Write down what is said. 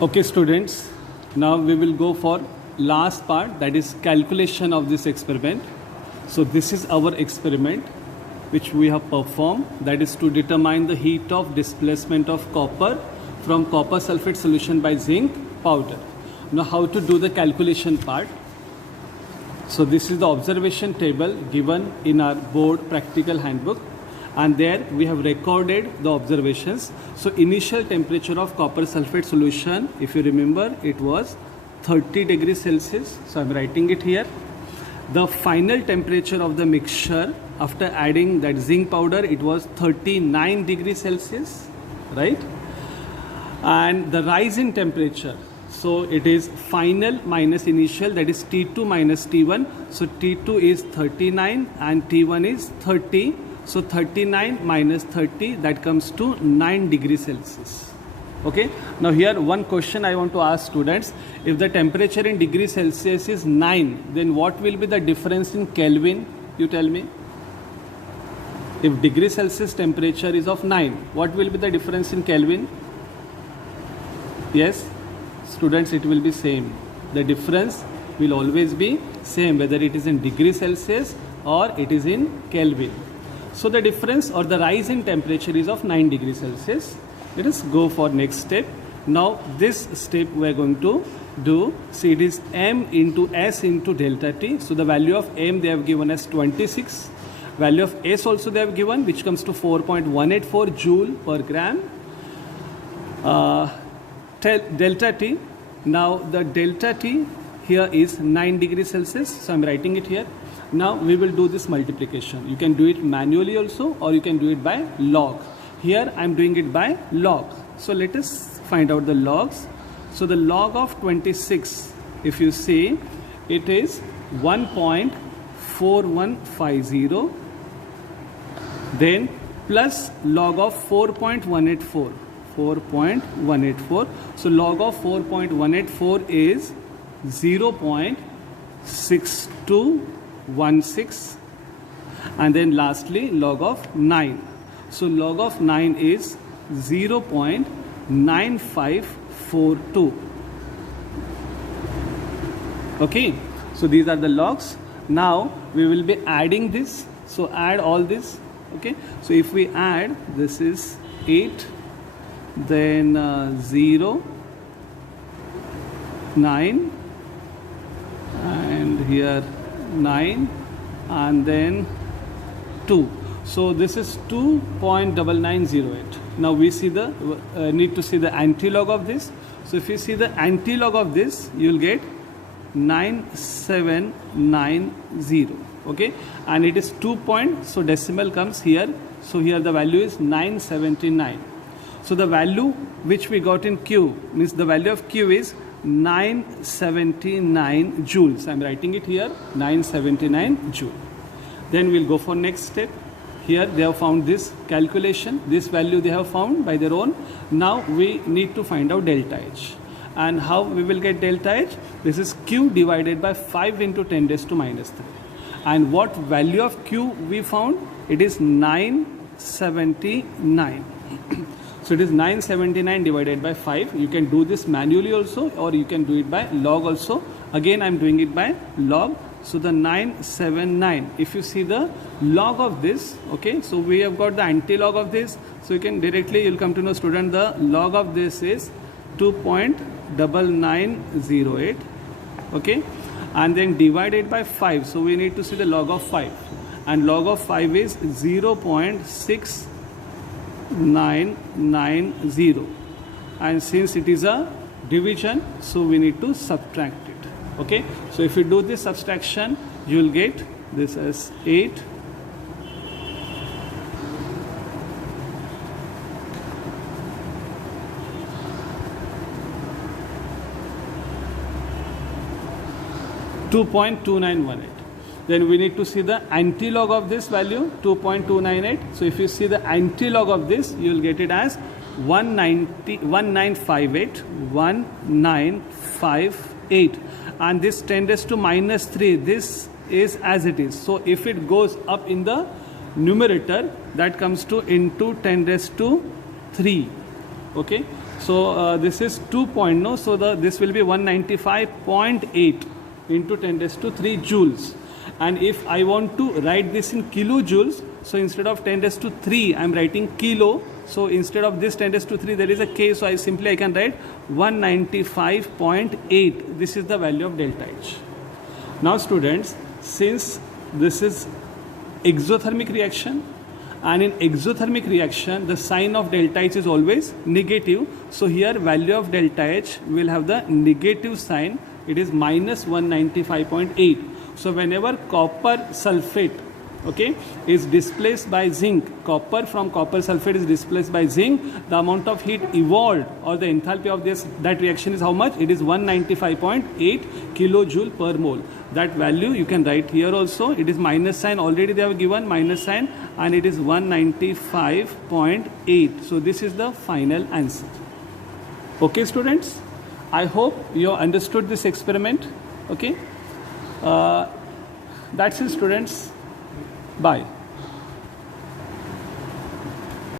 Okay students, now we will go for last part, that is calculation of this experiment. So this is our experiment which we have performed, that is to determine the heat of displacement of copper from copper sulfate solution by zinc powder. Now how to do the calculation part. So this is the observation table given in our board practical handbook, and there we have recorded the observations. So initial temperature of copper sulfate solution, if you remember, it was 30 degrees Celsius. So I am writing it here. The final temperature of the mixture after adding that zinc powder, it was 39 degrees Celsius, right? And the rise in temperature, so it is final minus initial, that is T2 minus T1. So T2 is 39 and T1 is 30. So 39 minus 30, that comes to 9 degrees Celsius. Okay. Now here one question I want to ask students. If the temperature in degrees Celsius is 9, then what will be the difference in Kelvin? You tell me. If degree Celsius temperature is of 9, what will be the difference in Kelvin? Yes, students, it will be same. The difference will always be same, whether it is in degree Celsius or it is in Kelvin. So the difference or the rise in temperature is of 9 degrees Celsius. Let us go for next step. Now this step we are going to do. See, it is m into s into delta t. So the value of m they have given as 26. Value of s also they have given, which comes to 4.184 joule per gram. Delta t. Now the delta t here is 9 degrees Celsius. So I am writing it here. Now we will do this multiplication. You can do it manually also, or you can do it by log. Here I am doing it by log. So let us find out the logs. So the log of 26, if you see, it is 1.4150. Then plus log of 4.184. 4.184. So log of 4.184 is 0.6216, and then lastly log of 9. So log of 9 is 0.9542. Okay, so these are the logs. Now we will be adding this. So add all this. Okay, so if we add, this is 8, then 0, 9, and here 9, and then 2. So this is 2.9908. Now we see the need to see the antilog of this. So if you see the antilog of this, you will get 9790. Okay, and it is 2 point, so decimal comes here. So here the value is 979. So the value which we got in Q, means the value of Q is 979 joules. I am writing it here, 979 joule. Then we'll go for next step. Here they have found this calculation, this value they have found by their own. Now we need to find out delta H. And how we will get delta H? This is Q divided by 5 into 10 raised to minus 3. And what value of Q we found? It is 979. So it is 979 divided by 5. You can do this manually also, or you can do it by log also. Again I am doing it by log. So the 979, if you see the log of this, okay, so we have got the anti-log of this. So you can directly, you will come to know, student, the log of this is 2.9908. Okay, and then divided by 5. So we need to see the log of 5, and log of 5 is 0.6990, and since it is a division, so we need to subtract it. Okay, so if you do this subtraction, you will get this as 8. .2918. Then we need to see the antilog of this value, 2.298. So if you see the antilog of this, you will get it as 1958, and this 10 raised to minus 3, this is as it is. So if it goes up in the numerator, that comes to into 10 raised to 3. Okay, So this is 2 no, so this will be 195.8 into 10 raised to 3 joules. And if I want to write this in kilojoules, so instead of 10 raised to 3, I am writing kilo. So instead of this 10 raised to 3, there is a k, so I can write 195.8. This is the value of delta H. Now students, since this is exothermic reaction, and in exothermic reaction the sign of delta H is always negative, so here value of delta H will have the negative sign. It is minus 195.8. so whenever copper sulfate, okay, is displaced by zinc, copper from copper sulfate is displaced by zinc, the amount of heat evolved or the enthalpy of that reaction is how much? It is 195.8 kilojoule per mole. That value you can write here also. It is minus sign, already they have given minus sign, and it is 195.8. so this is the final answer. Okay students, I hope you understood this experiment. Okay, that's it students. Bye.